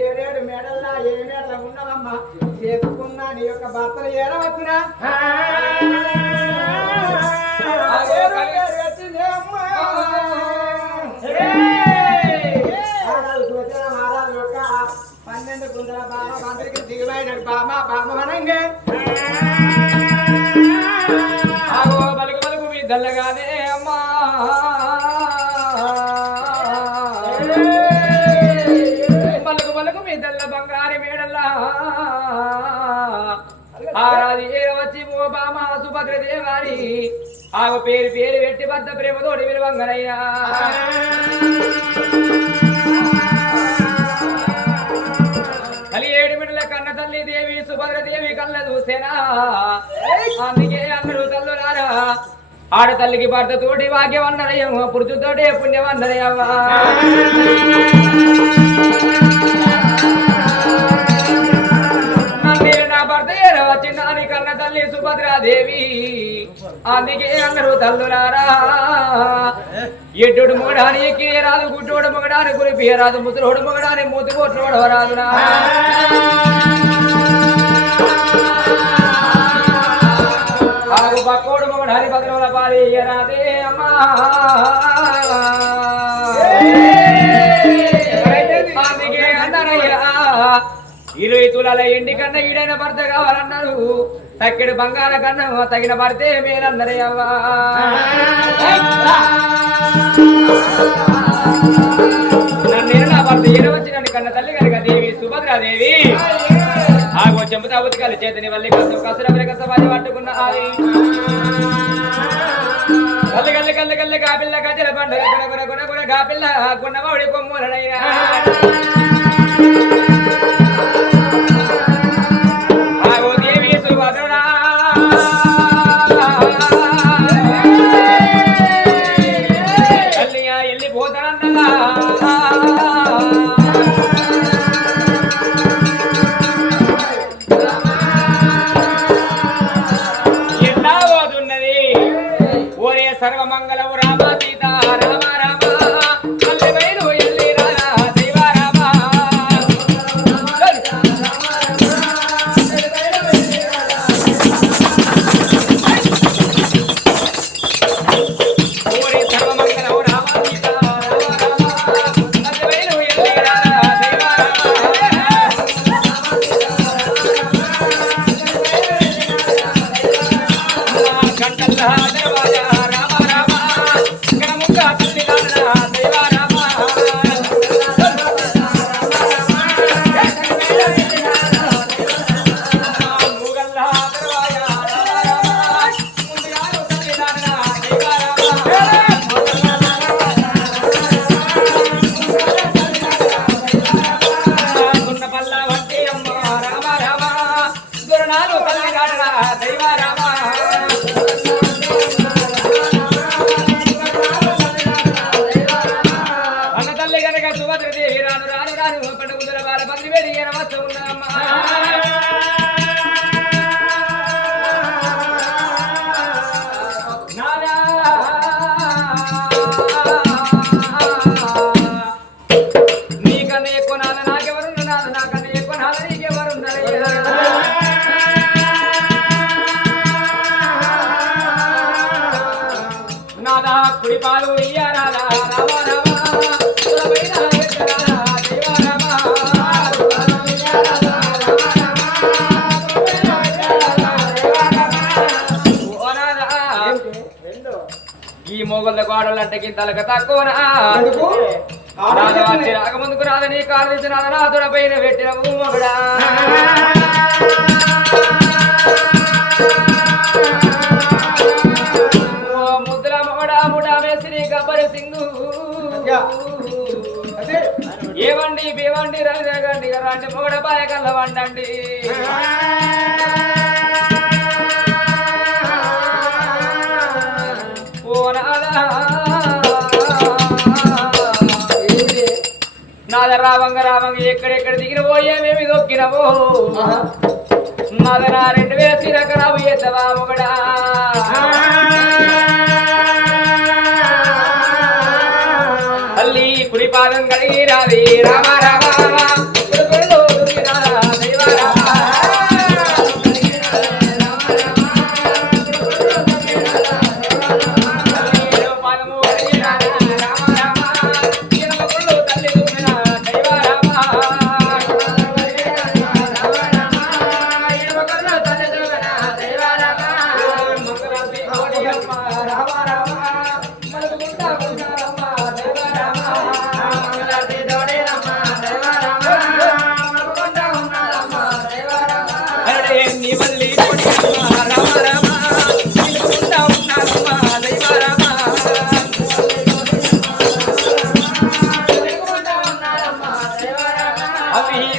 ఏడేడు మేడల్లా ఏ మేడల ఉన్నవమ్మా చేసుకున్నా నీ యొక్క భర్తను ఏడవచ్చునా పన్నెండు గుందల బామ అందరికి దిగుబడినాడు బామ బామ మనంగే బలుగు బలుగు మీ దల్లగానే అమ్మా బలుగు బలుగు మీ దల్ల బంగారి మేడల్లా ఆరాది వచ్చి ఓ బామ సుభద్ర దేవారి ఆగ పేరు పేరు పెట్టి బద్ద ప్రేమతోటి విలువంగనయ్యా కలి ఏడు మిడల కన్న తల్లి దేవి సుభద్ర దేవి కళ్ళ చూసేనా అందుకే అందరూ తల్లులారా ఆడతల్లికి భర్త తోటి భాగ్యం అన్నదయ్యమ్మ పురుషుతోటి పుణ్యం అన్నదయ్యవ్వ నా భర్త వచ్చిందని కన్న తల్లి సుభద్రాదేవి అందుకే అందరూ తల్లులారా ఎడ్డు మొగడానికి రాదు గుడ్డోడు మొగడానికి కురిపి రాదు ముసలోడు మొగడానికి మూతి పోట్లోడు రాదునా ఆగు పక్కోడు మొగడాని పదవుల పాలి రాదే అమ్మా అందుకే అందరయ్యా 20 తులాల ఎండి కన్నా ఈడైన భర్త కావాలన్నారు తక్కెడు బంగార కన్నా తగిన భర్తే మేలందరయ్యవ్వా నన్ను నా భర్త ఎడవచ్చి నన్ను కన్న తల్లి కనుక దేవి సుభద్రాదేవి ఆగో చెంపుతా ఉతికాలి చేతిని వల్లి కసురబరి కసబాజి పట్టుకున్న ఆది కల్లి కల్లి కల్లి కల్లి కాపిల్ల గజల పండుగ గుణ గుణ గుణ గుణ కాపిల్ల గున్నవాడి కొమ్ములనైనా ఆగో దేవి సుభద్రా కల్లియా వెళ్ళిపోతానన్నా సర్వమంగళము రామ సీత రామ రామ అల్లి వైరు ఎల్లి రామ తల్లి కనుక సుభద్రదేవి రాను రాను రాను పండుగల బాల పది వేడి వస్తూ ఉన్నదమ్మా నీకన్నా ఎక్కువ నాన్న నాకెవరున్నా నాన్న నాకన్నా ఎక్కువ నాన్న నీకెవరున్నారయ్యా నాదా కుడి పాలు ఇయ్యారాదా రామ రామ ఈ మొగళ్ళ గోడలు అంటే గింతలకు తక్కువనా వచ్చి రాకముందుకు రాదని కాలు తెచ్చి నాద నాదుడ పైన పెట్టిన మొగడా ముద్దుల మొగడా ముడా మేసిరి గబ్బరి సింగు ఏవండి బేవండి రవిగండి రాండి మొగడ బాయ కల్ల వండండి నాద రావంగ రావంగ ఎక్కడెక్కడ దిగిన పోయేమేమి దొక్కినవో నాద నా 2 వేసి రకరావు ఎత్తవా మొగడా తల్లి కుడి పాదం కడిగి రావి రామ రామ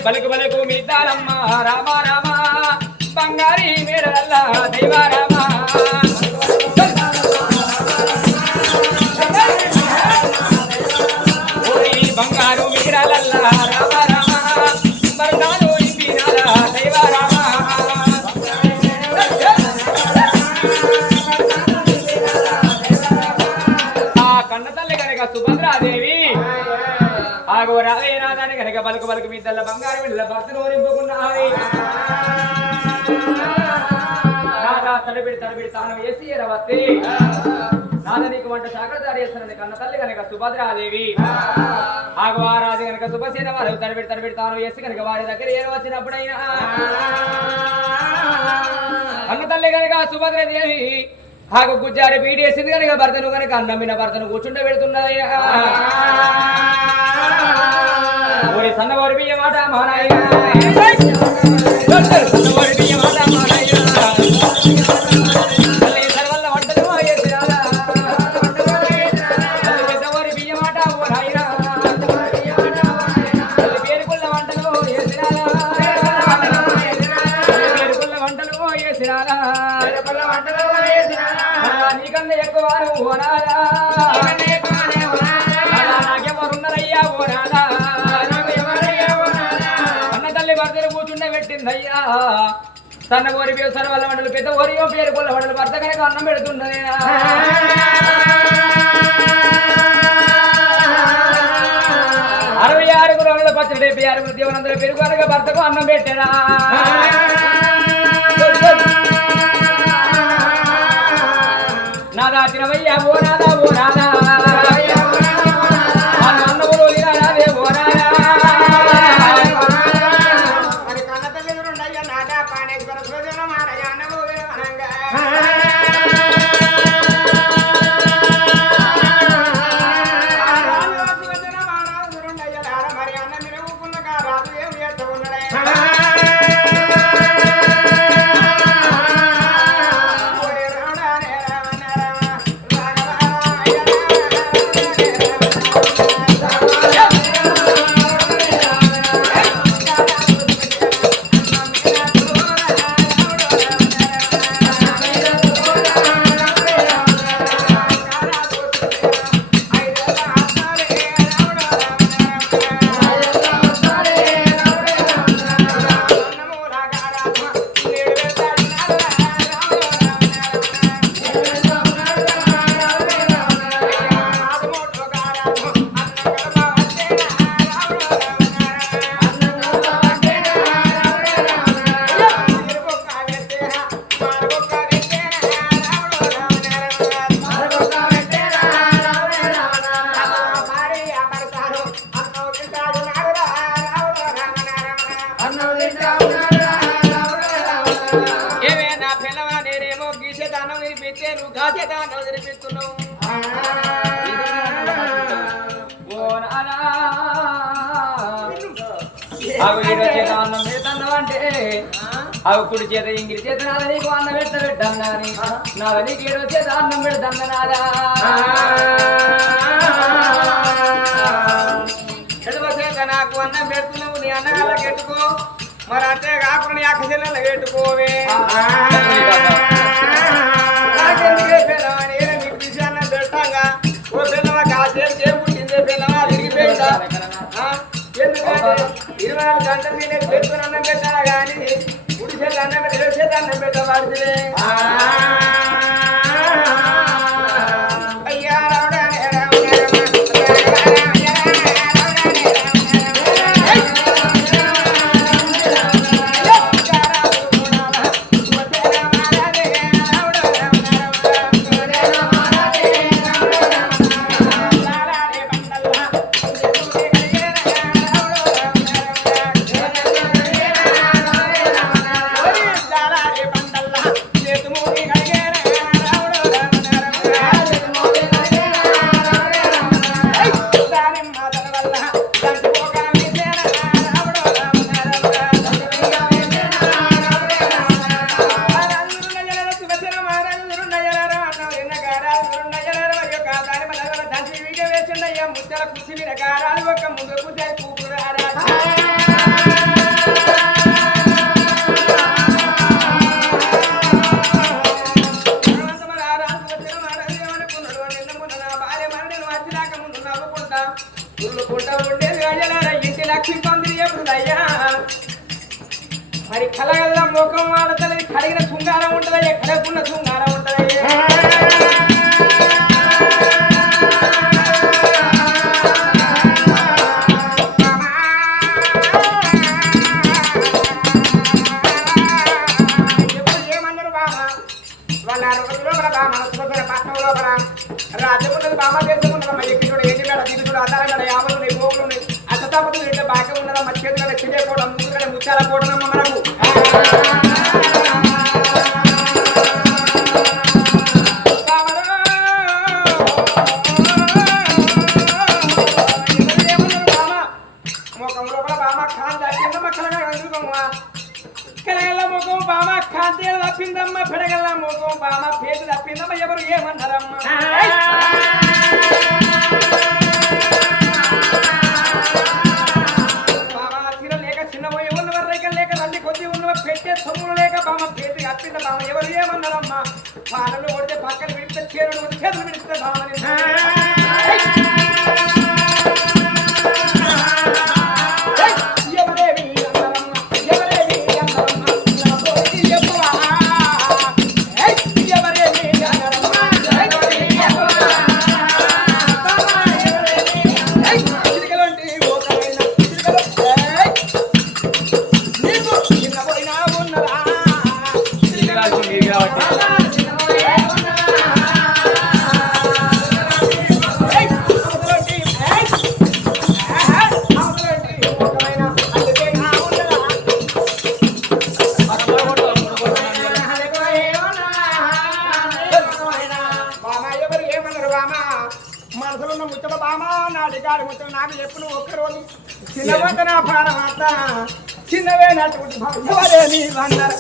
బలకు బలకు మిద్దాలమ్మ రామ రామ బంగారి మేడల్ల దైవ రామ బంగారు మీరలల్ల రామ రామ బరదాలు ఇంపినాల దైవ రామ ఆ కన్న తల్లి కనుక సుభద్రాదేవి ఆగో రావేనాదాని కనుక బలకు బలకు మిద్దల్ల బంగారు మిల్ల భర్తను నింపుకున్నాయి నాదా తడిబిడి తాను వేసి ఎరవత్తి నాద నీకు వంట శాఖదారి చేస్తానని కన్న తల్లి కనుక సుభద్రాదేవి ఆగో ఆ రాజు కనుక శుభసేన వారు తడిబిడి తాను వేసి కనుక వారి దగ్గర ఏదో వచ్చినప్పుడైనా కన్న తల్లి కనుక సుభద్రాదేవి ఆగో గుజ్జారి బీడేసింది కనుక భర్తను కనుక అన్నమ్మిన భర్తను కూర్చుండ పెడుతున్నదయ్యా సన్నవారి బియ్య మాట మానాయ్య సన్నవారి బియ్య మాట మానాయ్య సర్వల్ల వంటలు వేసిరాలా పెద్దవారి బియ్య మాట ఓనాయ్య పేరుకుల్ల వంటలు వేసిరాలా పేరుకుల్ల వంటలు వేసిరాలా నీకన్నా ఎక్కువ ఓనాలా నాకెవరున్నారయ్యా ఓనాలా భర్తను కూర్చుండే పెట్టిందయ్యా సన్న ఓరి సన్న వల్ల వంటలు పెద్ద ఓరియో పేరు కొల్ల వంటలు భర్త కనుక అన్నం పెడుతున్నదేనా 66 రోజుల పచ్చడి 76 దేవనందరూ పెరుగు అనగా భర్తకు అన్నం పెట్టారా నాదా తినవయ్యా ఓ నాదా ఓ నాదా చేత అన్నం తినిపిస్తున్నావు అవి ఈడో చేత అన్నం పెడుతున్నావంటే అవి కుడి చేత ఇంగిరి చేత నాద నీకు అన్నం పెట్టన్నాని నాద నీకు ఏడో చేత అన్నం పెడతన్న నాదా ఎడవ చేత నాకు అన్నం పెడుతున్నావు నీ అన్నగాళ్ళకి ఎట్టుకో మరి అంతే కాకుండా నీ అక్క చెల్లెళ్ళకి ఎట్టుకోవే నాకెందుకే పిల్లవా నేను నీకు తీసి అన్నం పెడతాగా ఓ పిల్లవా కాసేపు పుట్టిందే పిల్లవా తిరిగిపోయిందా ఎందుకంటే 24 గంటలు నేను పెట్టుకుని అన్నం పెట్టాలా కానీ గుడి చేత అన్నం పెట్టి చేత అన్నం పెట్టబడితే అయ్యా ముద్దల కుర్చీ మీద కారాలు ఒక ముందు కూర్చొని కూకురారా ఇంటి లక్ష్మి పందిరి ఎప్పుడయ్యా మరి కలగల్ల ముఖం ఆడతలది కడిగిన శృంగారం ఉంటదయ్యా కడకున్న శృంగారం ఉంటదయ్యా రాజ్యమున్నది బామ దేశం ఉన్నదమ్మా ఎక్కిచూడ ఏంటి మేడ దిగుచుడు అదాలగడ యావలు ఉన్నాయి గోగులు ఉన్నాయి అసతాపతులు ఏంటో బాగా ఉన్నదమ్మా చేతుల చిడే కూడా ముందుగా ముత్యాల కూడనమ్మ మనకు ముఖం లోపల బామ ఖాన్ దాటిందమ్మ కలగమ్మ కలగల్ల ముఖం బామ కాంతి తప్పిందమ్మ పెడగల్ల ముఖం బామ పేరు తప్పిందమ్మ ఎవరు ఏమన్నారమ్మ బామ చీర లేక చిన్నపోయి ఉన్నవారు రేఖ లేక రండి కొద్ది ఉన్నవ పెట్టే సొమ్ములు లేక బామ పేరు తప్పింద బామ ఎవరు ఏమన్నారమ్మ పాలలు కొడితే పక్కన విడితే చేరుడు చేతులు విడిస్తే బామని మనసులో ముచ్చట బామా నాటికాడు ముచ్చట నాకు ఎప్పుడు ఒక్కరోజు చిన్నవంత నా ప్రాణమాత చిన్నవే నటువంటి భగవదేవి అన్నారు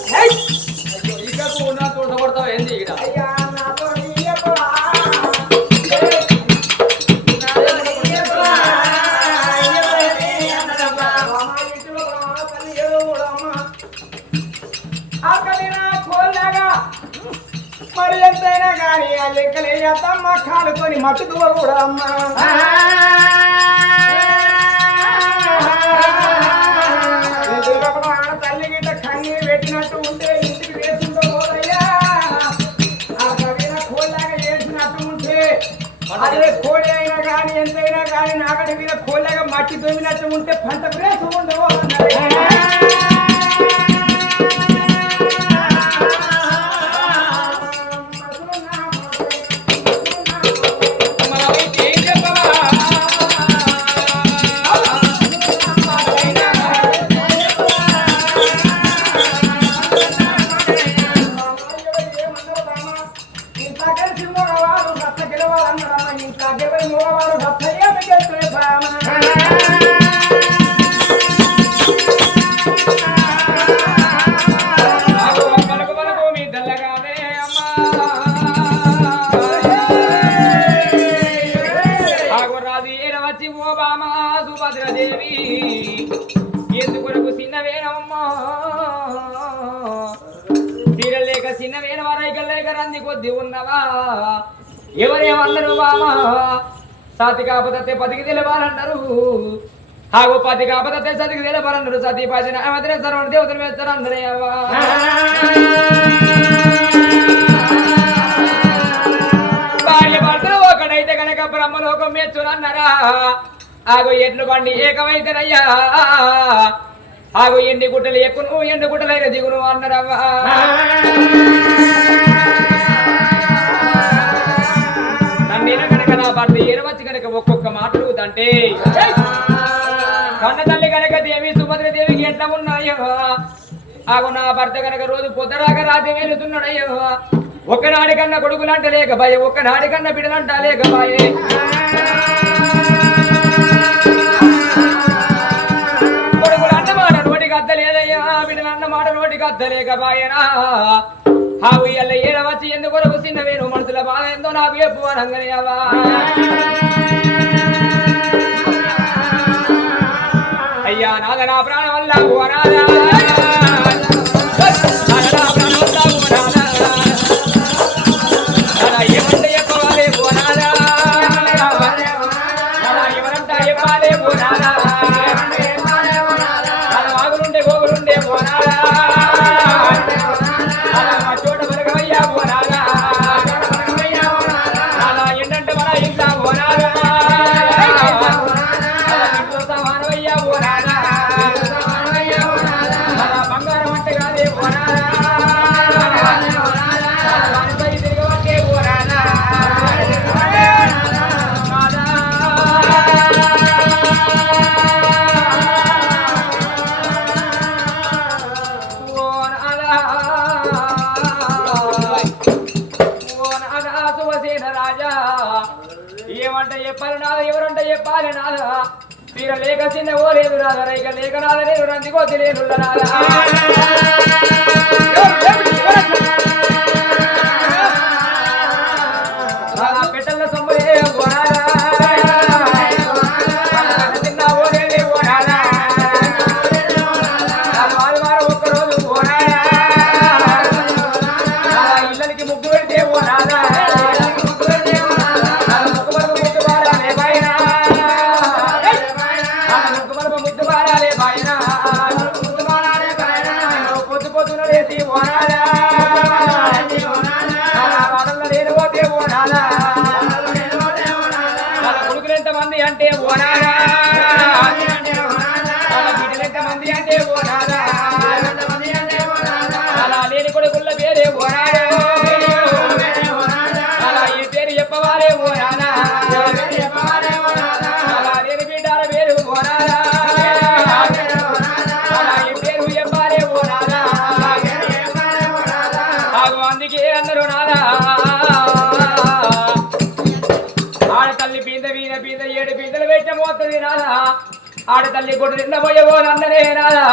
ఇక ఉన్న తోటపడతావు ఏంది ఇక్కడ అయ్యా నాతో మరి ఎంతైనా కానీ ఆ లెక్కలేతమ్మ కాలుకొని మట్టుకువ కూడా అమ్మ తల్లి గిట్ట కన్నీ పెట్టినట్టు ఉంటే ఇంటికి వేసుకుంటూ పోదయ్యా ఆ కవిన కోళ్ళగా వేసినట్టు ఉంటే అదే కోడి అయినా కానీ ఎంతైనా కానీ నాగడి మీద కోళ్ళగా మట్టి తొమ్మినట్టు ఉంటే పంట ప్రేసు ఉండవు కలిసి సుభద్రదేవి ఎందుకొరకు చిన్నవేనమ్మా తీరలేక చిన్నవేన వరైకలేక రంది కొద్ది ఉన్నవా ఎవరేమన్నారు బామా సతి కాపదతే పతికి తెలవాలన్నారు ఆగో పతి కాపదతే సతికి తెలవాలన్నారు సతీ పాచిన ఆమె సర్వణ దేవతలు వేస్తారు అందరే అవ్వా భార్య భర్తలు ఒకడైతే కనుక బ్రహ్మలోకం మెచ్చునన్నారా ఆగో ఎడ్లు బండి ఏకమైతేనయ్యా ఆగో ఎండి గుట్టలు ఎక్కును ఎండు గుట్టలైన దిగును అన్నారవ్వా నన్ను కనుక నా భర్త ఏరవచ్చి కనుక ఒక్కొక్క మాట అడుగుతంటే కన్న తల్లి కనుక దేవి సుభద్రదేవికి ఎట్లా ఉన్నాయో ఆగో నా భర్త కనుక రోజు పొద్దురాగా రాత్రి వెళుతున్నాడయ్యో ఒక్కనాడి కన్నా కొడుకులంట లేకబాయే ఒక్కనాడి కన్నా బిడ్డలంట లేకబాయే కొడుకులు అన్నమాట నోటికి అద్దలేదయ్యా బిడ్డలన్న మాట నోటికి అద్దలేకబాయేనా ఆవు ఇయ్యల్ల ఏడ వచ్చి ఎందుకొరకు చిన్నవేను మనసుల బాధ ఎంతో నాకు చెప్పు అనంగనే అవా అయ్యా నాద నా ప్రాణం వల్ల పోరాదా ఏమంటే చెప్పాలి నాద ఎవరంటే చెప్పాలి నాద తీర లేక చిన్న ఓ లేదు నాద రైక లేక నాద నేను రందికో తెలియను నాద పెట్టల్ల సొమ్మలే చిన్న ఓ లేదే ఓనాదా ఆదివారం ఒక్కరోజు ఓనాదా ఇళ్ళకి ముగ్గు పెడితే ఓనాదా కొడుకులెంతమంది అంటే ఓనారా బిడ్డలెంతమంది అంటే ఓనారా అలా లేని కొడుకుల పేరే ఓనారా అలా ఈ పేరు చెప్పవారే ఓనారా అలా లేని బిడ్డల పేరు ఓనారా అలా ఈ పేరు చెప్పారే ఓనారా అందుకే అందరూ నారా ఆడతల్లి పీంద వీణ పీంద ఏడు పీందలు పెట్టమోతుంది నాదా ఆడతల్లి కొడు నింద పోయేవో అందరే నాదా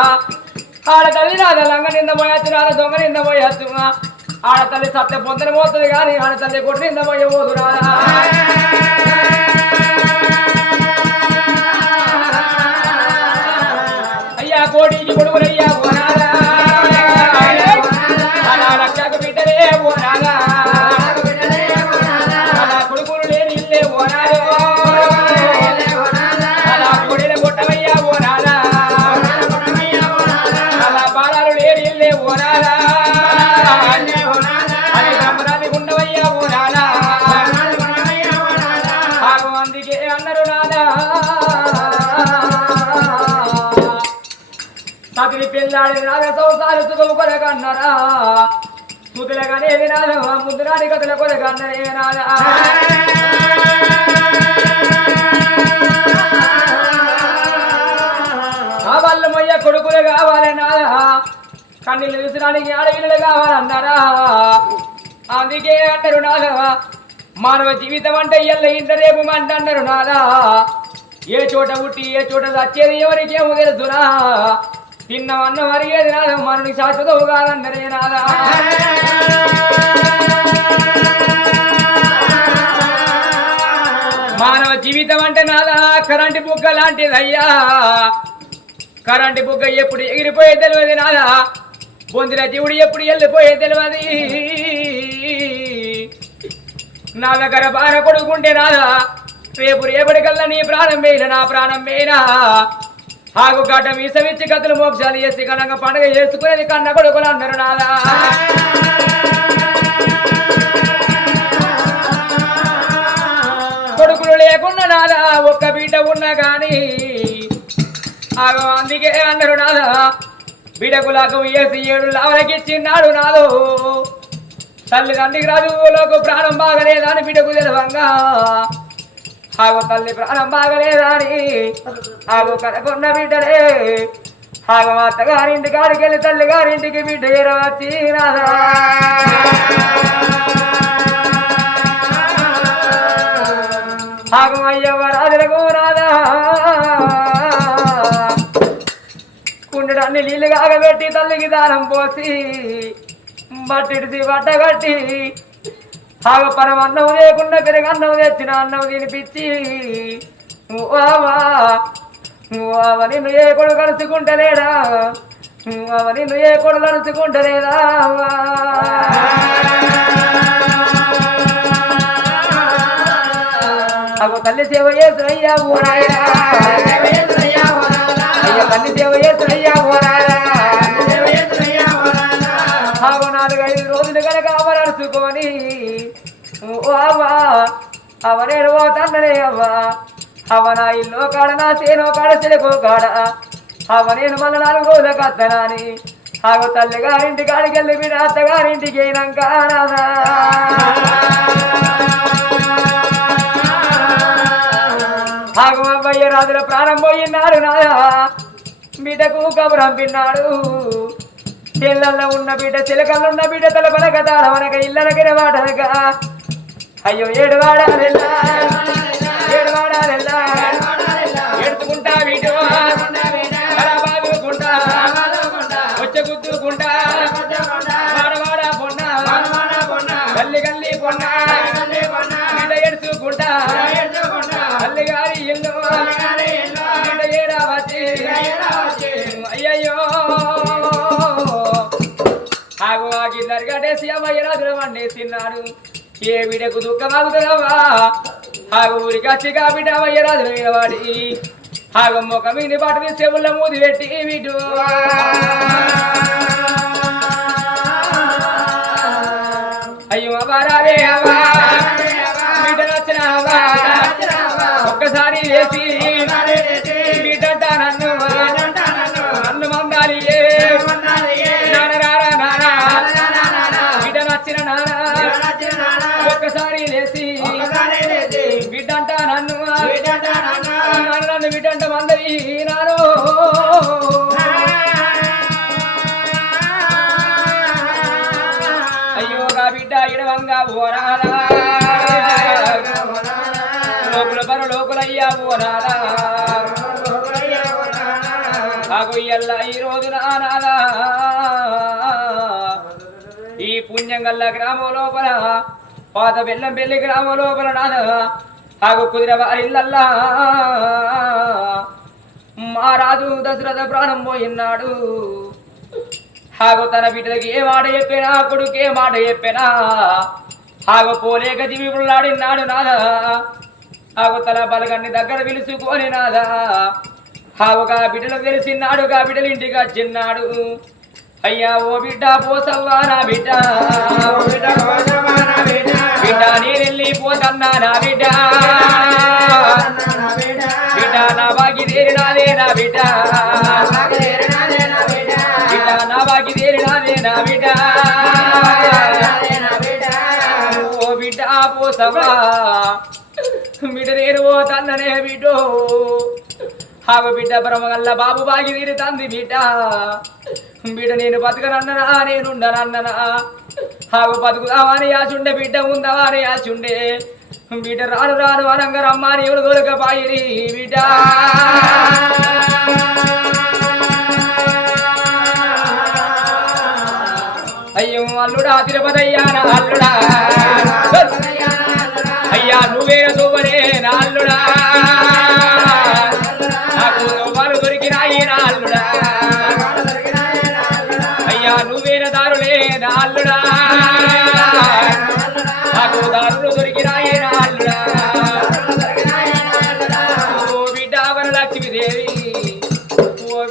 ఆడతల్లి నాదా లంగ నింద పోయచ్చు నాదా దొంగ నింద పోయచ్చు ఆడతల్లి సత్య పొందన పోతుంది కానీ ఆడతల్లి కొడు నింద పోయేవోదు నాదా అయ్యా కోటికి కొడుకులయ్యా ఓనాదా లక్షకు బిడ్డలే ఓనాదా కొడుకులు లేని ఇల్లే ఓనాదో అలా కొడిన కొట్టవయ్యా ఓనాదా అలా బాలాలు లేని ఇల్లే ఓనాదా అది బ్రహ్మరాన్ని ఉండవయ్యా ఓనాదా అందుకే అన్నారు నాదా సతిని పెళ్ళాడి నాదా సంసారి సుఖము కొరకన్నారా ముద్దులగానే వినాద ముద్దునాడి కథల కొరకన్నరే నాదా కావాళ్ళు మొయ్య కొడుకులు కావాలి నాదా కన్నీళ్ళు విసరానికి ఆడవిల్లు కావాలన్నారా అందుకే అంటారు నాదా మానవ జీవితం అంటే ఎల్ల ఇంట రేపు మంట అన్నారు నాదా ఏ చోట పుట్టి ఏ చోట వచ్చేది ఎవరికేమో తెలుసునా తిన్నవన్న మరిగేది నాదా మనకి శాశ్వతవు కాదన్నరే నాదా మానవ జీవితం అంటే నాదా కరెంటు బుగ్గ లాంటిదయ్యా కరెంటు బుగ్గ ఎప్పుడు ఎగిరిపోయే తెలియదు నాదా బొందిన జీవుడు ఎప్పుడు వెళ్ళిపోయే తెలియదు నా దగ్గర బాణ కొడుకుంటే నాదా రేపటికల్లా నీ ప్రాణం వేయిన నా ప్రాణం వేయినా ఆగు గడ్డ మీసమిచ్చి గతులు మోక్షాలు చేసి కనంగా పండుగ చేసుకునేది కన్న కొడుకులు అందరు నాదా కొడుకులు లేకున్నా నాదా ఒక్క బిడ్డ ఉన్నా గాని ఆగో అందుకే అందరు నాదా బిడకు లాగం వేసి 7 లావలకిచ్చిన్నాడు నాదో తల్లి తండ్రికి రాజులోకి ప్రాణం బాగలేదా అని బిడకు తెలవంగా ఆగో తల్లి ప్రాణం బాగలేదా అని ఆగో కనకున్న బిడ్డలే ఆగో అత్తగారింటి కాడికి వెళ్ళి తల్లి గారింటికి బిడ్డ వచ్చి రాదా ఆగం అయ్యవ్వ రాజులకు రాదా కుండడాన్ని నీళ్ళు కాగబెట్టి తల్లికి దానం పోసి బట్టిడిసి బట్ట కట్టి ఆగ పరం అన్నం లేకుండా పెరుగు అన్నం తెచ్చిన అన్నం తినిపించి అవ నిన్ను ఏ కొడు కలుసుకుంటలేడా అవ నిన్ను ఏ కొడు కలుసుకుంటలేదా అవ తల్లి సేవ చేస్తుయ్యా ఊరాయరా అయ్య తల్లి సేవ చేస్తుయ్యా ఊరాయరా 4-5 రోజులు కనుక అవనడుచుకొని అవ్వా అవనేడు పోతానే అవ్వా అవ నా ఇల్లు కాడ నా సేనో కాడ చెలకో కాడ అవ నేను మళ్ళీ 4 రోజులకు అత్తనాని ఆగో తల్లి గారింటి కాడికి వెళ్ళి మీ అత్తగారింటికి అయినాక నాదా ఆగో అవ్వయ్య రాజుల ప్రాణం పోయినాడు నాదా బిడ్డకు కబురం పిన్నాడు చెల్లల్లో ఉన్న బిడ్డ చిలకల్లో ఉన్న బిడ్డ తల పలక తాళవనక ఇళ్ళనగిన వాడనక అయ్యో ఏడువాడాలెల్లా ఎడుతుకుంటా వీడు బాదుకుంటా వచ్చే గుద్దుకుంటా వాడవాడ పొన్నా గల్లి గల్లి పొన్నా బిడ్డ ఎడుచుకుంటా తల్లి గారి ఇల్లు బిడ్డ ఏడా వచ్చి అయ్యయ్యో ఆగు ఆగిద్దరు గడేసి అమ్మయ్య రాజులు వండేసిన్నాడు ఏ బిడ్డకు దుఃఖమాగుతున్నావా ఆగు ఊరికి వచ్చిగా బిడ్డ అమ్మయ్య రాజులు వాడి ఆగు మొక్క మీద పాటు మీద చెవుల మూది పెట్టి వీడు అయ్యో అవ్వరావే అవ్వా బిడ్డ నచ్చినావా ఒక్కసారి వేసి బిడ్డంట నన్ను మందాలి ఒక్కసారి లేసి బిడ్డంట నన్ను బిడ్డంట మందరి నాను అయ్యోగా బిడ్డ ఇడవంగా ఓనాలా లోకుల పరు లోకులయ్యా ఓనాలా ఆగు ఎల్ల ఈ రోజు నానాలా ఈ పుణ్యంగల్ల గ్రామం లోపల పాత బెల్లంపల్లి గ్రామం లోపల నాదా ఆగు కుదిర వారిల్లల్లా మహారాజు దశరథ ప్రాణం పోయినాడు ఆగు తన బిడ్డలకి ఏ మాట చెప్పినా కొడుకే మాట చెప్పినా ఆగు పోలేక జీవిపులాడినాడు నాదా ఆగు తన బలగన్ని దగ్గర పిలుచుకొని నాదా ఆగుగా బిడ్డలకు తెలిసినాడుగా బిడ్డలు ఇంటికి వచ్చిన్నాడు అయ్యా ఓ బిడ్డ పోసవ్వా నా బిడ్డ బిడ్డ నేనెళ్ళిపోతన్నా నా బిడ్డ బిడ్డ నా బాకి తీరినాదే నా బిడ్డ బిడ్డ నా బాకి తీరినాదే నా బిడ్డ ఓ బిడ్డ పోసవ్వా బిడ్డ నేను పోతన్ననే బిడ్డో ఆగు బిడ్డ బ్రహ్మగల్ల బాబు బాగి తీరుతాంది బిడ్డ బిడ్డ నేను బతకనన్ననా నేనుండనన్ననా ఆగు బతుకుదామని ఆచుండే బిడ్డ ఉందామని ఆచుండే బిడ్డ రాను రాను అనంగా రమ్మని ఎవరు దొరకపాయిరి బిడ్డ అయ్యో అల్లుడా తిరుపతయ్యా నా అల్లుడా అయ్యా నువ్వే చూపరే నా అల్లుడా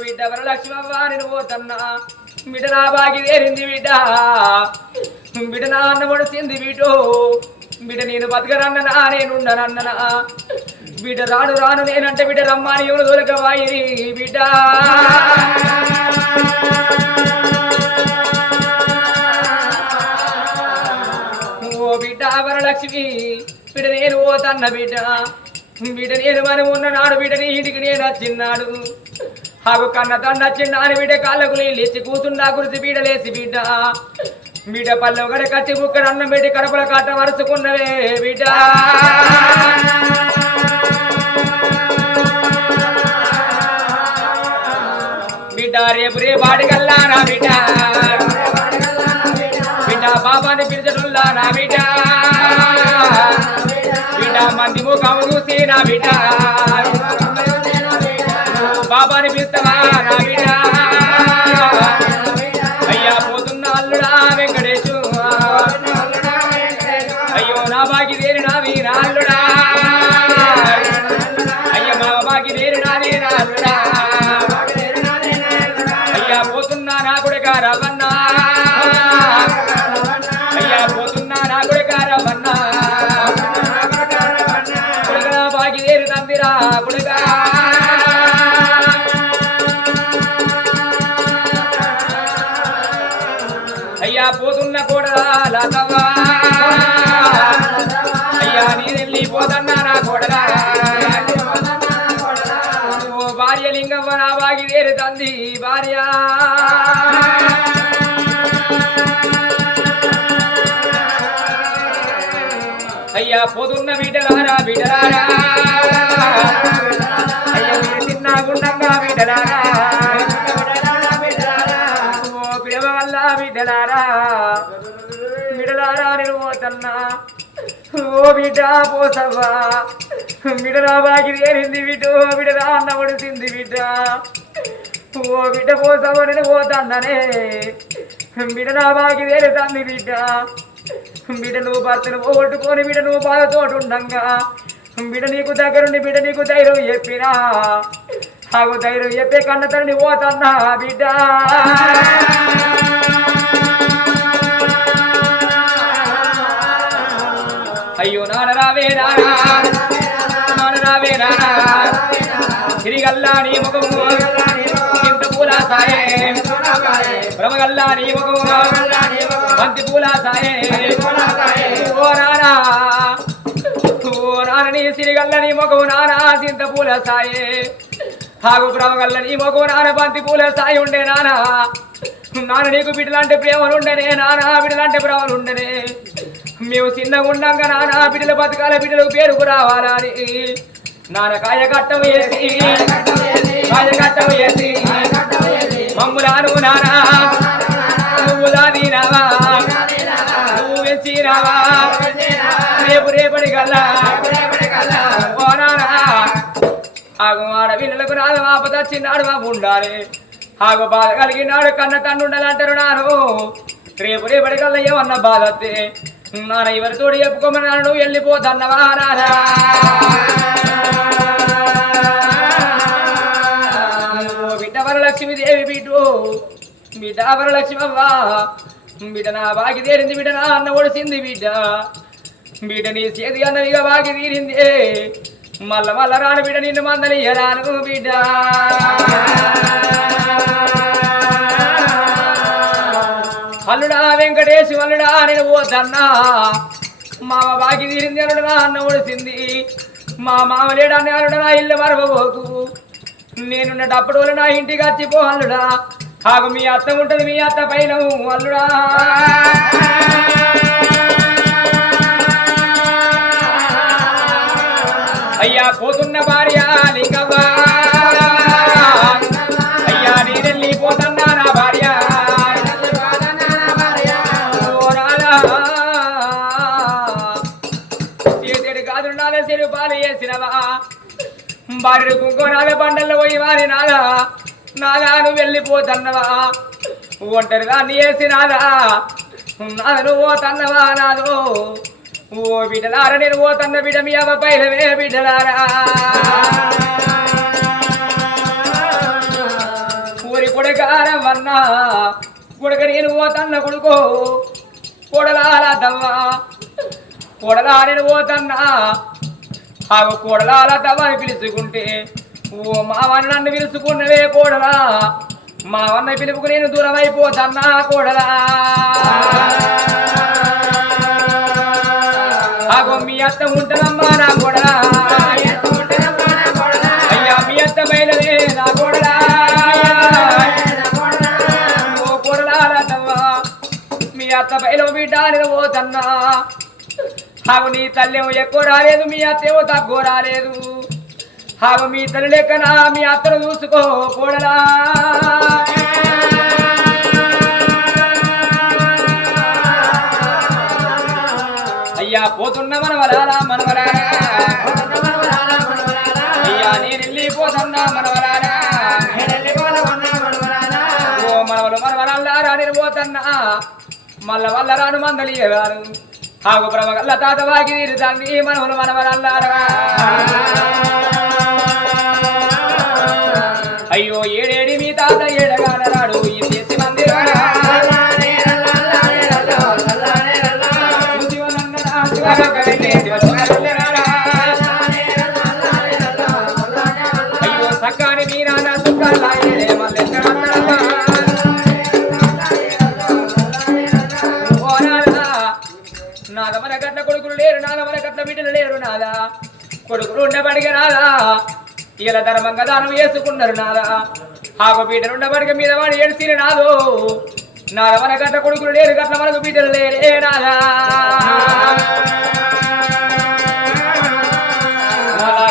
బిడ్డ వరలక్ష్మవ్వ నేను పోతన్నా బిడ్డ నా బాగి తేరింది బిడ్డ బిడ్డ నా అన్న పొడిచింది బిడ్డో బిడ్డ నేను బతకరన్ననా నేనుండనన్ననా బిడ్డ రాను రాను నేనంటే బిడ్డ రమ్మని ఎవరు దొరకవాయి బిడ్డ ఓ బిడ్డ వరలక్ష్మి బిడ్డ నేను పోతన్న బిడ్డ బిడ్డ నేను మనం ఉన్న నాడు బిడ్డ నీ ఇంటికి నేను వచ్చిన్నాడు ఆగు కన్న తండ్రి వచ్చిన్నాను బిడ్డ కాళ్ళకు నీళ్ళు ఇచ్చి కూతున్నా గురించి బిడ్డ లేచి బిడ్డ బిడ్డ పల్లె ఒకటి కచ్చి బుక్కడ అన్నం పెట్టి కడపల కాట వరుసుకున్నవే బిడ్డ బిడ్డ రేపు రేపాటికల్లా నా బిడ్డ బిడ్డ బాబాని పిలిచడుల్లా నా బిడ్డ బిడ్డ మంది ముఖము చూసి నా బిడ్డ బాబాని పిలుస్తావా నా బిడ్డ అయ్యా పోతున్న అల్లుడా వెంకటేశు అయ్యో నా బాకి దేని నావి నా అల్లుడా అయ్య మా బాకి దేని నాది నా అల్లుడా అయ్యా పోతున్నా నా కొడుక రవన్నా అయ్యా పోతున్నా నా కొడుక రవన్నా కొడుక బాకి దేని తందిరా కొడుక అయ్యా పోతున్న కోడలా లాతవ్వా అయ్యా నీరెళ్ళి పోతన్నా నా కోడలా ఓ భార్య లింగవ్వ నా బాగి వేరు తంది భార్య అయ్యా పోతున్న బిడ్డలారా బిడ్డలారా అయ్యా మీరు చిన్న గుండంగా బిడ్డలారా బిడ్డలారా బిడ్డలారా నేను పోతన్నా ఓ బిడ్డ పోసవ్వా బిడ్డరా బాకి తేరింది బిడ్డ బిడ్డరా అన్న పడుతుంది బిడ్డ ఓ బిడ్డ పోసవ్వ నేను పోతన్నానే బిడ్డరా బాకి తేరుతుంది బిడ్డ బిడ్డ నువ్వు భర్తను పోగొట్టుకొని బిడ్డ నువ్వు బాధతోటి ఉండంగా బిడ్డ నీకు దగ్గరుండి బిడ్డ నీకు ధైర్యం చెప్పినా ఆగు ధైర్యం చెప్పే కన్న తల్లిని పోతన్నా బిడ్డ అయ్యో నాన్న రావే నానా నాన్న రావే నానా తిరిగల్లా నీ ముఖము చింత పూల సాయే బ్రహ్మగల్లా నీ ముఖము బంతి పూల సాయే ఓ నానా ఓ నాన్న నీ సిరిగల్ల నీ ముఖము నానా చింత పూల సాయే ఆగు బ్రహ్మగల్ల నీ ముఖము నాన్న బంతి పూల సాయి ఉండే నానా నాన్న నీకు బిడ్డలంటే ప్రేమలుండనే నానా బిడ్డలంటే ప్రేమలుండనే మేము చిన్నగా ఉండంగా నాన్న బిడ్డల బతకాల బిడ్డలకు పేరుకు రావాలని నాన్న కాయకట్టం వేసి కాయకట్టం వేసి మమ్ములాను నానా నువ్వు దానినావా నువ్వు వెచ్చినావా రేపు రేపటి కల్లా ఓ నానా ఆగు ఆడపిల్లలకు నాడు ఆపద చిన్నాడు మా ఉండాలి ఆగు బాధ కలిగినాడు కన్న తండ్రి ఉండాలంటారు నాను రేపు రేపటి కల్లా ఏమన్నా బాధ వస్తే నాన్న ఎవరితోడు చెప్పుకోమని నాన్న వెళ్ళిపోతన్నవా నానా బిడ్డ వరలక్ష్మీదేవి బిడ్డు బిడ్డ వరలక్ష్మవ్వా బిడ్డ నా బాగి తీరింది బిడ్డ నా అన్న ఒడిసింది బిడ్డ బిడ్డ నీ చేతి అన్నవిగా బాగి తీరింది మల్ల మల్ల రాను బిడ్డ నిన్ను మందని రాను బిడ్డ అల్లుడా వెంకటేశు అల్లుడా నేను పోతన్నా మామ బాకి తీరింది అల్లుడా అన్న ఒడిసింది మా మామ లేడని అల్లుడా నా ఇల్లు మరవబోకు నేనున్నటప్పుడు నా ఇంటికి వచ్చిపో అల్లుడా ఆగు మీ అత్త ఉంటుంది మీ అత్త పైన అల్లుడా అయ్యా పోతున్న భార్య లింగవ్వా అయ్యా నేనెళ్ళి పోతన్నా నా భార్య చెరు పాలు వేసినవా భార్య కుంకోనాల పంటల్లో పోయి వారి నాదా నాదాను వెళ్ళిపోతన్నవా ఒంటరిగా నీ వేసినాదా నాదను పోతన్నవా నాదో ఓ బిడ్డలార నేను పోతన్న బిడ్డ మీ అవ్వ పైలవే బిడ్డలారా కొడలారవన్నా కొడుక నేను పోతన్న కొడుకో కొడలాల దవ్వ కొడలా నేను పోతన్నా ఆ కొడలాల దవ్వ అని పిలుచుకుంటే ఓ మావన్న నన్ను పిలుచుకున్నవే కోడలా మావన్న పిలుపుకు నేను దూరం అయిపోతన్నా కోడలా ఆగో మీ అత్త ఉంటదమ్మా నా కోడలా అయ్యా మీ అత్త బయలుదే నా కోడలా ఓ కోడలాలవ్వా మీ అత్త బయలు బిడ్డ నేను పోతన్నా ఆగు నీ తల్లేమో ఎక్కువ రాలేదు మీ అత్తేమో తక్కువ రాలేదు ఆగు మీ తల్లి లెక్కన మీ అత్తను చూసుకో కోడలా అయ్యా పోతున్న మనవరాలా మనవరాలా అయ్యా నేను వెళ్ళిపోతున్నా మనవరాలా ఓ మనవలు మనవరాలారా నేను పోతున్నా మల్ల వల్ల రాను మందలి వారు ఆగు బ్రహ్మగల్ల తాత వాకి దాన్ని మనవలు మనవరాలారా అయ్యో ఏడేడి మీ తాత ఏడగానరాడు ఈ దేశి మందిరాడా అయ్యో సక్కాని మీ నాన్న సుఖాలే నాదమన గట్ల కొడుకులు లేరు నాదమన గట్ల బిడ్డలు లేరు నాదా కొడుకులు ఉండబడిగా నాదా ఇలా ధర్మంగా దానం వేసుకున్నారు నాదా ఆగో బిడ్డలు ఉండబడిక మీద వాడు ఏడ్చిన నాదో నాదమన గట్ల కొడుకులు లేరు గట్ల మనకు బిడ్డలు లేరే నాదా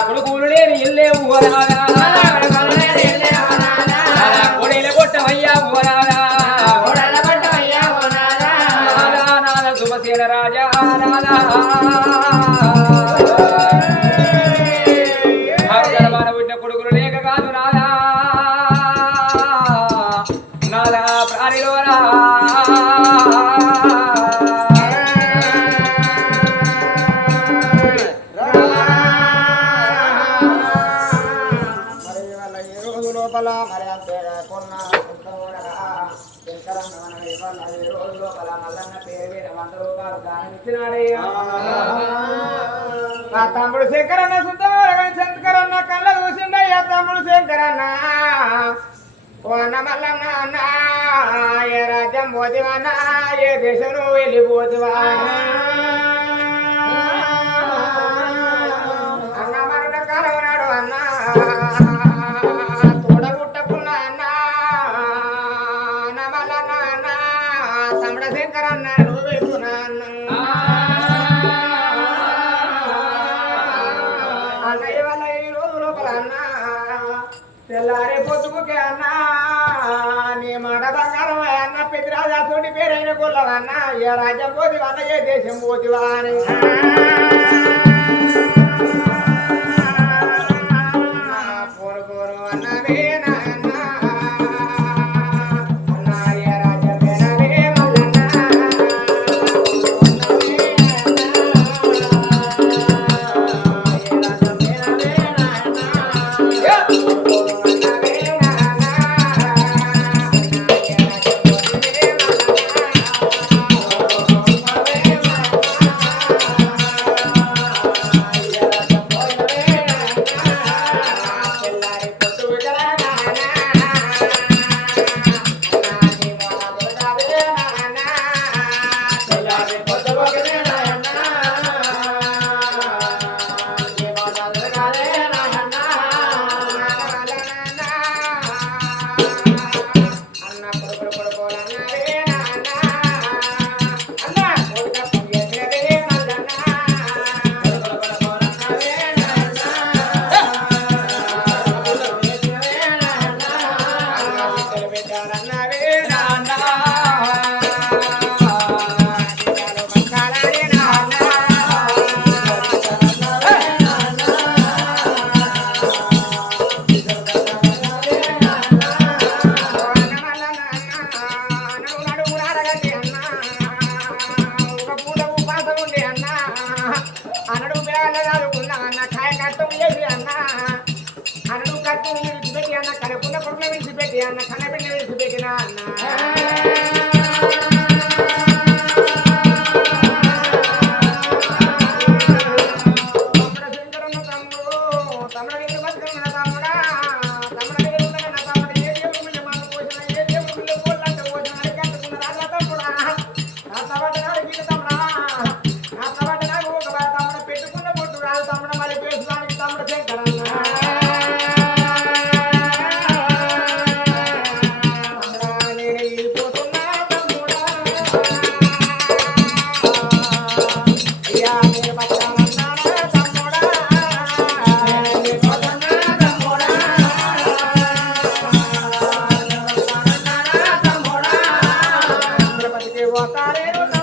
కొడుకులు లేని ఇల్లే ఊరాదా కొడైల కొట్టమయ్యా ఊరాదా నాద శుభశీల రాజా నాదా మన పుట్టిన కొడుకులు లేక కాదు నాదా నాదా ప్రాణిలోనా మరి అంతే కొన్న రోజు లోపల మల్లన్న పేరు మీద 100 రూపాయలు దానం ఇచ్చినాడే మా తమ్ముడు శంకరన్న శంకరన్న కళ్ళ చూసిండయ్యా తమ్ముడు శంకరన్న ఓ అన్న మల్లన్న అన్న ఏ రాజ్యం పోతివన్నా ఏ దేశం వెళ్ళిపోతివా అన్న మరణ కాలం నాడు అన్నా తెల్లారే పొద్దుకే అన్నా నీ మాట బంగారం అన్న పెద్దరాజా తోటి పేరైన కొల్లవన్నా ఏ రాజ్యం పోతివన్నా ఏ దేశం పోతివా అని పోరు పోరు అన్నవే పెట్టుకున్న పొట్టు రాదు తమ్ముడ మరి పేసడానికి తమ్ముడ శంకరన్న పోతారేరు